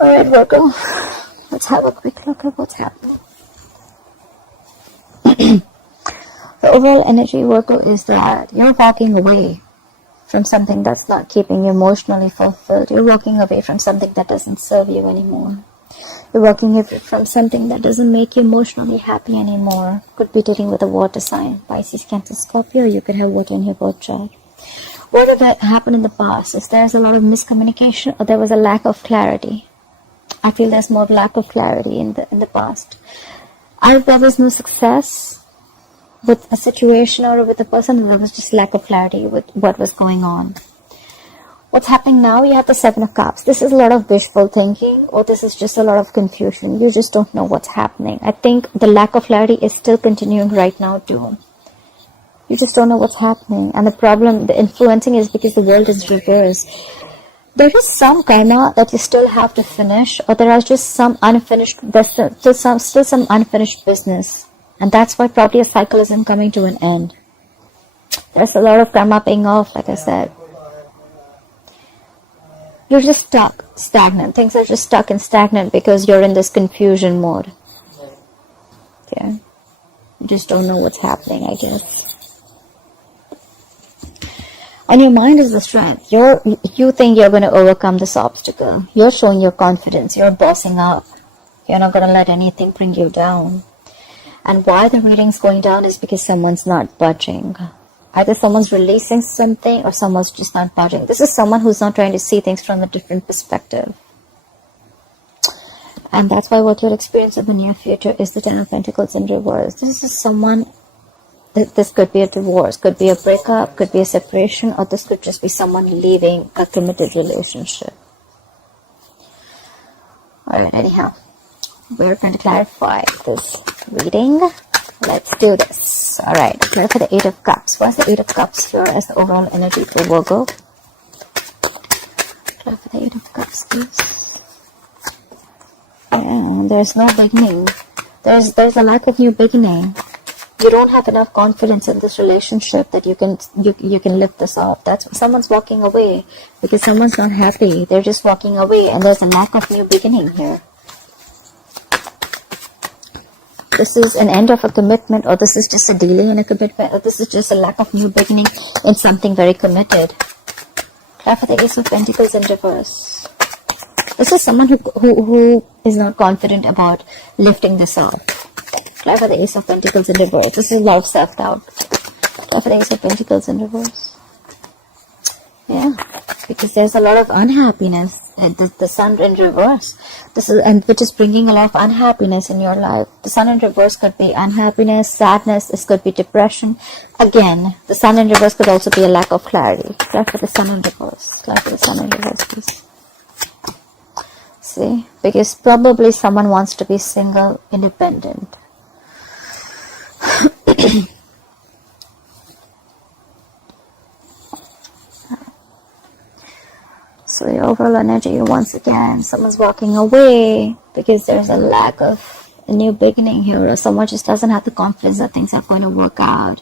Alright, Virgo. Let's have a quick look at what's happening. The overall energy, Virgo, is that you're walking away from something that's not keeping you emotionally fulfilled. You're walking away from something that doesn't serve you anymore. You're walking away from something that doesn't make you emotionally happy anymore. Could be dealing with a water sign, Pisces, Cancer, Scorpio. You could have water in your birth chart. What did happen in the past? Is there's a lot of miscommunication, or there was a lack of clarity? I feel there's more lack of clarity in the past. Either there was no success with a situation or with a person, and there was just lack of clarity with what was going on. What's happening now? You have the Seven of Cups. This is a lot of wishful thinking, or this is just a lot of confusion. You just don't know what's happening. I think the lack of clarity is still continuing right now too. You just don't know what's happening. And the problem, the influencing, is because the world is reversed. There is some karma that you still have to finish, or there are just some unfinished, there's still some unfinished business. And that's why probably a cycle isn't coming to an end. There's a lot of karma paying off, like I said. You're just stuck, stagnant. Things are just stuck and stagnant because you're in this confusion mode. Yeah. You just don't know what's happening, I guess. And your mind is the strength. You think you're going to overcome this obstacle. You're showing your confidence. You're bossing up. You're not going to let anything bring you down. And why the reading's going down is because someone's not budging. Either someone's releasing something or someone's just not budging. This is someone who's not trying to see things from a different perspective. And that's why what you'll experience in the near future is the Ten of Pentacles in reverse. This is someone, this could be a divorce, could be a breakup, could be a separation, or this could just be someone leaving a committed relationship. Alright, anyhow, we're going to clarify this reading. Let's do this. Alright, clarify the Eight of Cups. What's the Eight of Cups here as the overall energy for Virgo? Clarify the Eight of Cups, please. Yeah, there's no beginning. There's a lack of new beginning. You don't have enough confidence in this relationship that you can lift this off. That's someone's walking away because someone's not happy. They're just walking away, and there's a lack of new beginning here. This is an end of a commitment, or this is just a delay in a commitment, or this is just a lack of new beginning in something very committed. Clarify the Ace of Pentacles in reverse. This is someone who is not confident about lifting this off. Clarify the Ace of Pentacles in reverse. This is a lot of self-doubt. Clarify the Ace of Pentacles in reverse. Yeah, because there's a lot of unhappiness. The Sun in reverse. This is, and which is bringing a lot of unhappiness in your life. The Sun in reverse could be unhappiness, sadness. This could be depression. Again, the Sun in reverse could also be a lack of clarity. Clarify the Sun in reverse. Clarify the Sun in reverse, please. See, because probably someone wants to be single, independent. So the overall energy, once again, someone's walking away because there's a lack of a new beginning here, or someone just doesn't have the confidence that things are going to work out,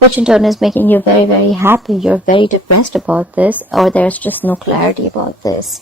which in turn is making you very, very happy. You're very depressed about this, or there's just no clarity about this.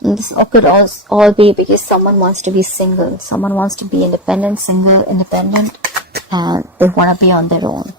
And this could all be because someone wants to be single, someone wants to be independent, single, independent, and they want to be on their own.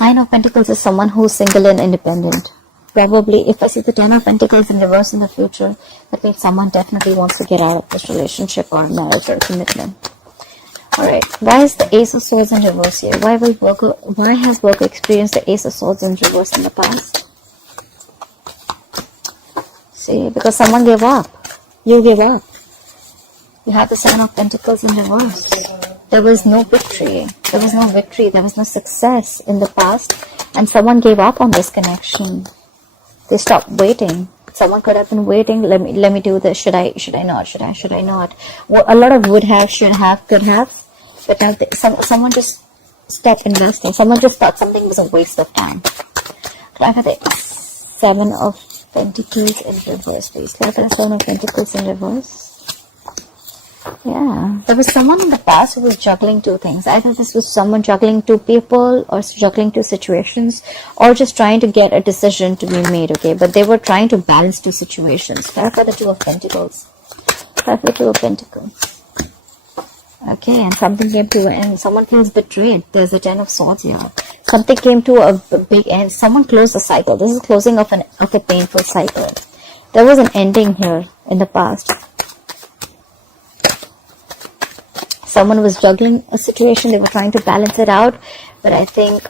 Nine of Pentacles is someone who's single and independent. Probably, if I see the Ten of Pentacles in reverse in the future, that means someone definitely wants to get out of this relationship or marriage or commitment. Alright, why is the Ace of Swords in reverse here? Why has Virgo experienced the Ace of Swords in reverse in the past? See, because someone gave up. You gave up. You have the Seven of Pentacles in reverse. There was no victory. There was no victory. There was no success in the past. And someone gave up on this connection. They stopped waiting. Someone could have been waiting. Let me do this. Should I not? Should I not? Well, a lot of would have, should have, could have. But now someone just stopped investing. Someone just thought something was a waste of time. Clarify the Seven of Pentacles in reverse, please. Clarify the Seven of Pentacles in reverse. Yeah, there was someone in the past who was juggling two things. Either this was someone juggling two people, or juggling two situations, or just trying to get a decision to be made, okay? But they were trying to balance two situations. Clarify the Two of Pentacles. Clarify the Two of Pentacles. Okay, and something came to an end. Someone feels betrayed. There's a Ten of Swords here. Something came to a big end. Someone closed a cycle. This is closing of a painful cycle. There was an ending here in the past. Someone was juggling a situation. They were trying to balance it out, but I think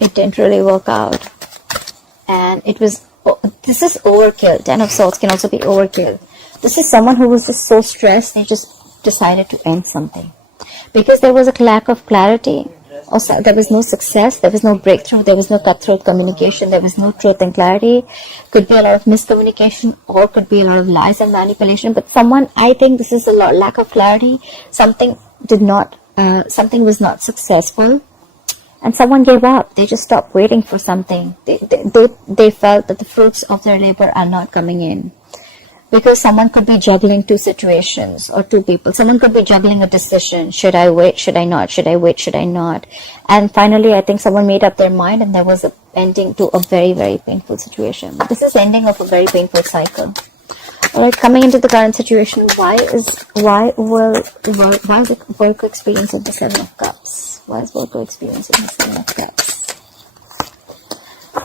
it didn't really work out. And it was, this is overkill. Ten of Swords can also be overkill. This is someone who was just so stressed, they just decided to end something. Because there was a lack of clarity. Also, there was no success, there was no breakthrough, there was no cutthroat communication, there was no truth and clarity. Could be a lot of miscommunication, or could be a lot of lies and manipulation. But someone, I think this is a lack of clarity. Something was not successful, and someone gave up. They just stopped waiting for something. They felt that the fruits of their labor are not coming in. Because someone could be juggling two situations or two people. Someone could be juggling a decision. Should I wait? Should I not? Should I wait? Should I not? And finally, I think someone made up their mind, and there was an ending to a very, very painful situation. This is the ending of a very painful cycle. Alright, coming into the current situation, why is Virgo experiencing the Seven of Cups? Why is Virgo experiencing the Seven of Cups?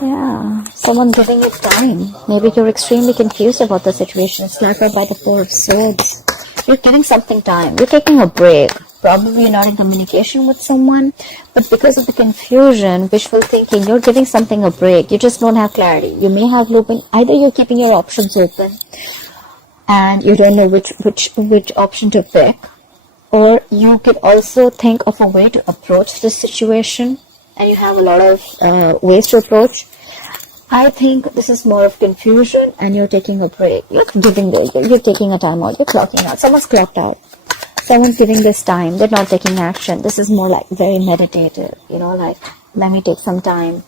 Yeah, someone giving it time. Maybe you're extremely confused about the situation. It's clarified by the Four of Swords. You're giving something time. You're taking a break. Probably you're not in communication with someone, but because of the confusion, wishful thinking, you're giving something a break. You just don't have clarity. You may have looping. Either you're keeping your options open, and you don't know which option to pick, or you could also think of a way to approach the situation. And you have a lot of ways to approach. I think this is more of confusion, and you're taking a break. You're taking a time out. You're clocking out. Someone's clocked out. Someone's giving this time. They're not taking action. This is more like very meditative. You know, like, let me take some time.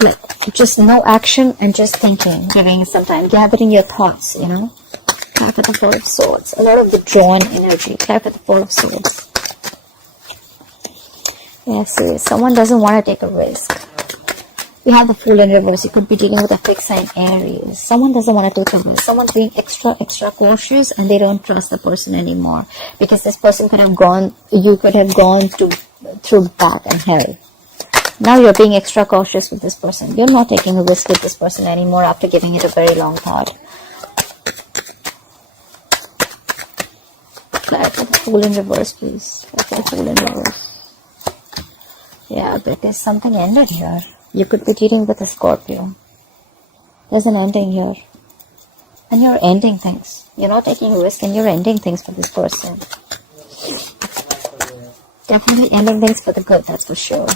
Like, just no action and just thinking. Giving some time. Gathering your thoughts, you know. Clap at the Four of Swords. A lot of the drawn energy. Clap at the Four of Swords. Yeah, serious. Someone doesn't want to take a risk. We have the Fool in reverse. You could be dealing with a fixed sign Aries. Someone doesn't want to take a risk. Someone's being extra cautious, and they don't trust the person anymore. Because this person could have gone, you could have gone through back and hell. Now you're being extra cautious with this person. You're not taking a risk with this person anymore after giving it a very long thought. Clarify the Fool in reverse, please. Clarify the Fool in reverse. Yeah, because something ended here. You could be dealing with a Scorpio. There's an ending here. And you're ending things. You're not taking a risk, and you're ending things for this person. Definitely ending things for the good, that's for sure.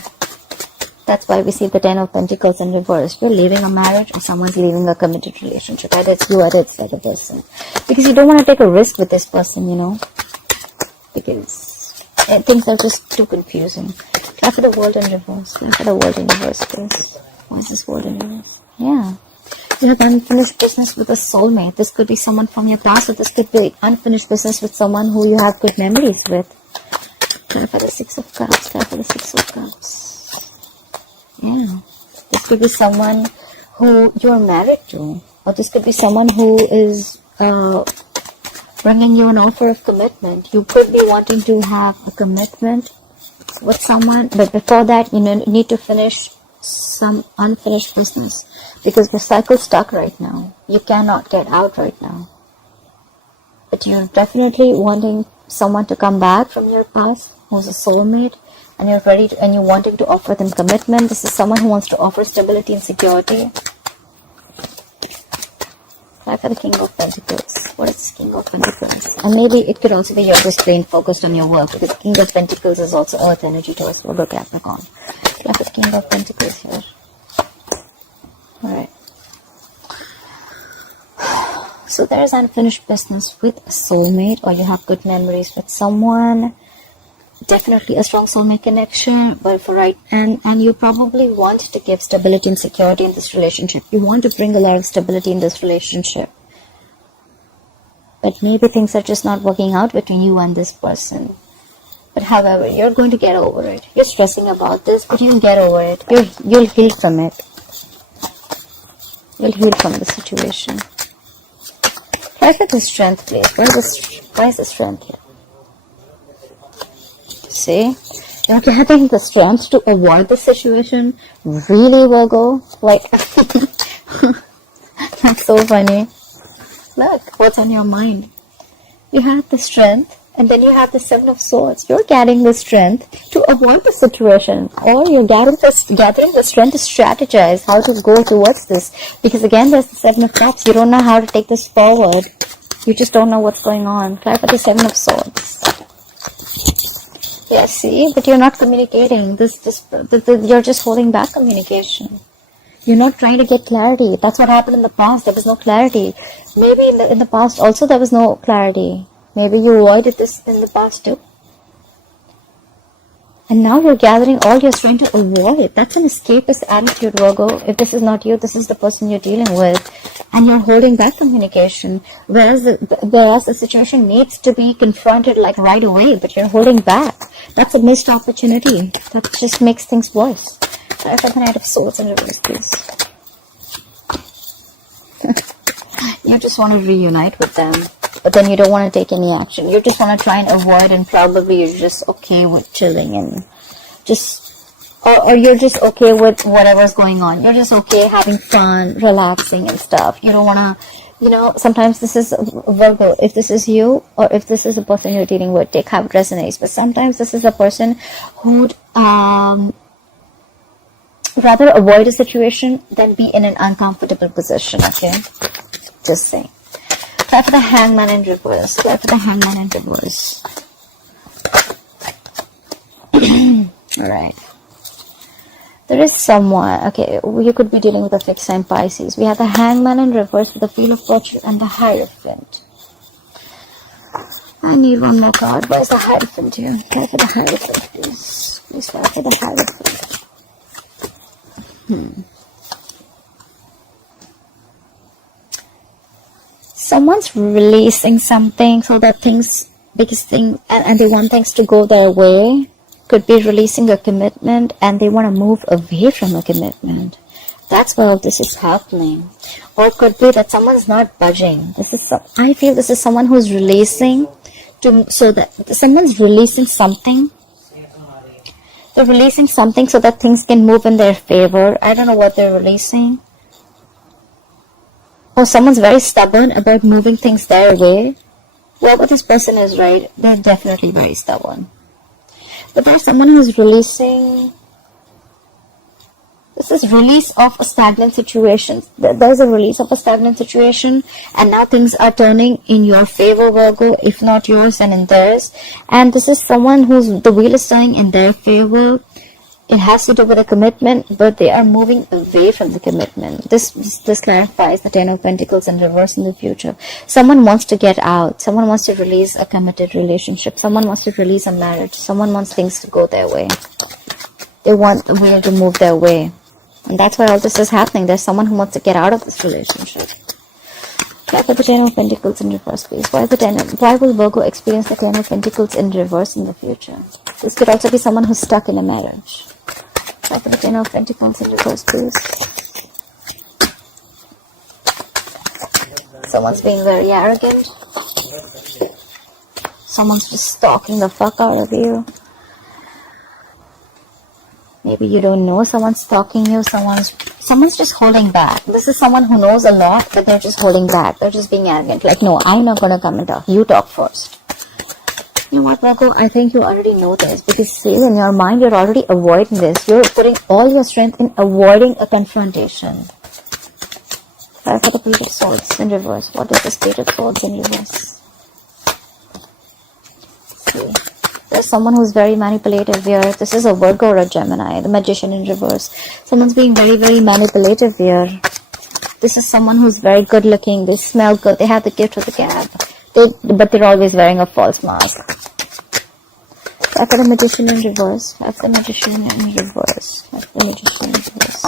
That's why we see the Ten of Pentacles in reverse. You're leaving a marriage, or someone's leaving a committed relationship. Either it's you or it's the other person. Because you don't want to take a risk with this person, you know. Because things are just too confusing. Clap for the World in reverse. Clap for the World in reverse, please. Why is this World in reverse? Yeah. You have unfinished business with a soulmate. This could be someone from your past, or this could be unfinished business with someone who you have good memories with. Clap for the Six of Cups. Clap for the Six of Cups. Yeah. This could be someone who you're married to. Or this could be someone who is bringing you an offer of commitment. You could be wanting to have a commitment with someone, but before that, you need to finish some unfinished business, because the cycle's stuck right now. You cannot get out right now. But you're definitely wanting someone to come back from your past, who's a soulmate, and you're ready to, and you're wanting to offer them commitment. This is someone who wants to offer stability and security. Clap for the King of Pentacles. What is King of Pentacles? And maybe it could also be you're just plain focused on your work, because King of Pentacles is also Earth energy towards Virgo Capricorn. Clap for the King of Pentacles here. Alright. So there is unfinished business with a soulmate, or you have good memories with someone. Definitely a strong soulmate connection, but for right, and you probably want to give stability and security in this relationship. You want to bring a lot of stability in this relationship, but maybe things are just not working out between you and this person. But however, you're going to get over it. You're stressing about this, but you'll get over it. You'll heal from it. You'll heal from the situation. Why is the strength, please? Why is the strength here? See? You're getting the strength to avoid the situation. Really, Virgo? Like, that's so funny. Look, what's on your mind? You have the strength, and then you have the Seven of Swords. You're getting the strength to avoid the situation, or you're gathering the strength to strategize how to go towards this. Because again, there's the Seven of Cups. You don't know how to take this forward. You just don't know what's going on. Clarify the Seven of Swords. Yeah, see, but you're not communicating. You're just holding back communication. You're not trying to get clarity. That's what happened in the past. There was no clarity. Maybe in the past also there was no clarity. Maybe you avoided this in the past too. And now you're gathering all your strength to avoid. That's an escapist attitude, Virgo. If this is not you, this is the person you're dealing with. And you're holding back communication. Whereas the situation needs to be confronted like right away, but you're holding back. That's a missed opportunity. That just makes things worse. I have the Knight of Swords in reverse, please. You just want to reunite with them, but then you don't want to take any action. You just want to try and avoid, and probably you're just okay with chilling and or you're just okay with whatever's going on. You're just okay having fun, relaxing and stuff. You don't want to, sometimes this is Virgo. If this is you, or if this is a person you're dealing with, take how it resonates. But sometimes this is a person who'd rather avoid a situation than be in an uncomfortable position, okay? Just saying. Try for the Hangman in reverse. Try for the Hangman in reverse. Alright. There is someone, okay, you could be dealing with a fixed sign Pisces. We have the Hangman in reverse with the Wheel of Fortune and the Hierophant. I need one more card. Where's the Hierophant here? Try for the Hierophant, please. Please try for the Hierophant. Someone's releasing something so that and they want things to go their way. Could be releasing a commitment and they want to move away from a commitment. That's why all this is happening. Or it could be that someone's not budging. I feel this is someone who's releasing someone's releasing something. They're releasing something so that things can move in their favor. I don't know what they're releasing. Or someone's very stubborn about moving things their way. Whoever this person is, right, they're definitely very stubborn. But there's someone who's releasing... This is release of a stagnant situation. There's a release of a stagnant situation, and now things are turning in your favor, Virgo, if not yours, and in theirs. And this is someone who's the wheel is turning in their favor. It has to do with a commitment, but they are moving away from the commitment. This clarifies the Ten of Pentacles in reverse in the future. Someone wants to get out. Someone wants to release a committed relationship. Someone wants to release a marriage. Someone wants things to go their way. They want the wheel to move their way. And that's why all this is happening. There's someone who wants to get out of this relationship. Try for the Ten of Pentacles in reverse, please. Why will Virgo experience the Ten of Pentacles in reverse in the future? This could also be someone who's stuck in a marriage. Try for the Ten of Pentacles in reverse, please. Someone's being very arrogant. Someone's just stalking the fuck out of you. Maybe you don't know someone's stalking you. Someone's just holding back. This is someone who knows a lot, but they're just holding back. They're just being arrogant. Like, no, I'm not going to come and talk. You talk first. You know what, Virgo? I think you already know this. Because, see, in your mind, you're already avoiding this. You're putting all your strength in avoiding a confrontation. Try for the Page of Swords in reverse. What is the Page of Swords in reverse? See. There's someone who's very manipulative here. This is a Virgo or a Gemini, the Magician in reverse. Someone's being very, very manipulative here. This is someone who's very good looking. They smell good. They have the gift of the gab. But they're always wearing a false mask. After the Magician in reverse. After the Magician in reverse. After the Magician in reverse.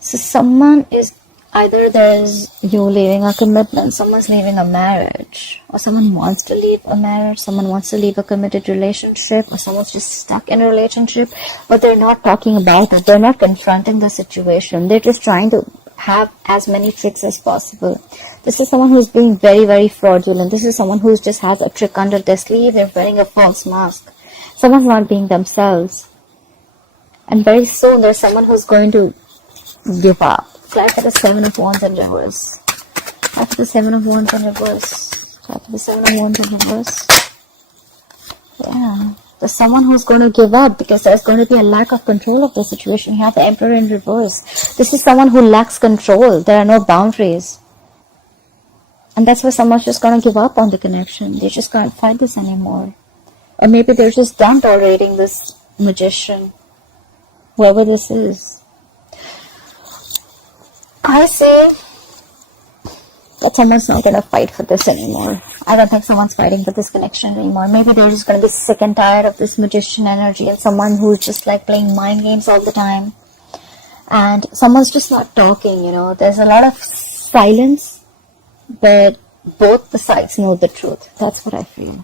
So someone is... Either there's you leaving a commitment, someone's leaving a marriage, or someone wants to leave a marriage, someone wants to leave a committed relationship, or someone's just stuck in a relationship, but they're not talking about it, they're not confronting the situation, they're just trying to have as many tricks as possible. This is someone who's being very, very fraudulent. This is someone who just has a trick under their sleeve, they're wearing a false mask. Someone's not being themselves. And very soon there's someone who's going to give up. Try for the 7 of Wands in reverse. Try for the 7 of Wands in reverse. Try for the 7 of Wands in reverse. Yeah. There's someone who's going to give up because there's going to be a lack of control of the situation. You have the Emperor in reverse. This is someone who lacks control. There are no boundaries. And that's why someone's just going to give up on the connection. They just can't fight this anymore. Or maybe they're just done tolerating this magician. Whoever this is. I say that someone's not going to fight for this anymore. I don't think someone's fighting for this connection anymore. Maybe they're just going to be sick and tired of this magician energy and someone who's just like playing mind games all the time. And someone's just not talking, you know. There's a lot of silence, but both the sides know the truth. That's what I feel.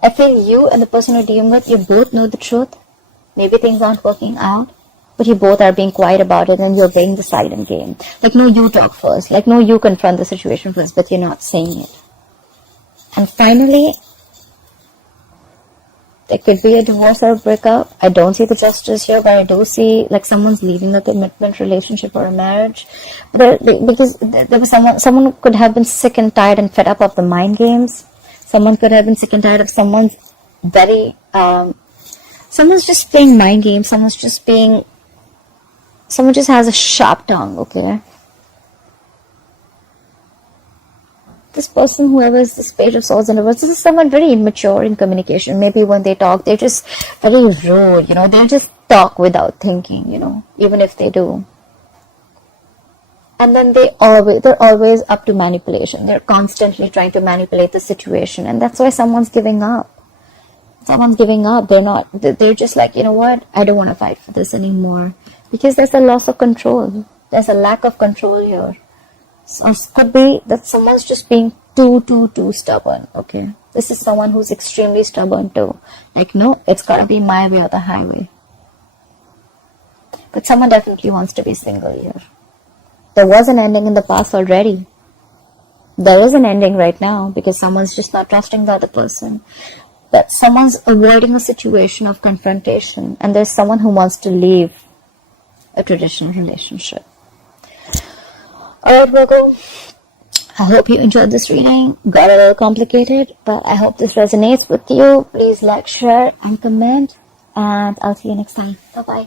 I feel you and the person you're dealing with, you both know the truth. Maybe things aren't working out, but you both are being quiet about it and you're playing the silent game. Like, no, you talk first. Like, no, you confront the situation first, but you're not saying it. And finally, there could be a divorce or a breakup. I don't see the justice here, but I do see, like, someone's leaving a commitment, relationship, or a marriage. Because there was someone could have been sick and tired and fed up of the mind games. Someone could have been sick and tired of someone's someone's just playing mind games. Someone just has a sharp tongue, okay? This person, whoever is this Page of Swords in reverse, this is someone very immature in communication. Maybe when they talk, they're just very rude, you know? They'll just talk without thinking, you know? Even if they do. And then they're always up to manipulation. They're constantly trying to manipulate the situation. And that's why someone's giving up. Someone's giving up. They're just like, you know what? I don't want to fight for this anymore. Because there's a loss of control. There's a lack of control here. So it could be that someone's just being too stubborn, okay? This is someone who's extremely stubborn too. Like, no, it's gotta be my way or the highway. But someone definitely wants to be single here. There was an ending in the past already. There is an ending right now because someone's just not trusting the other person. But someone's avoiding a situation of confrontation, and there's someone who wants to leave a traditional relationship. Alright, Virgo, I hope you enjoyed this reading. Got a little complicated, but I hope this resonates with you. Please like, share, and comment, and I'll see you next time. Bye-bye.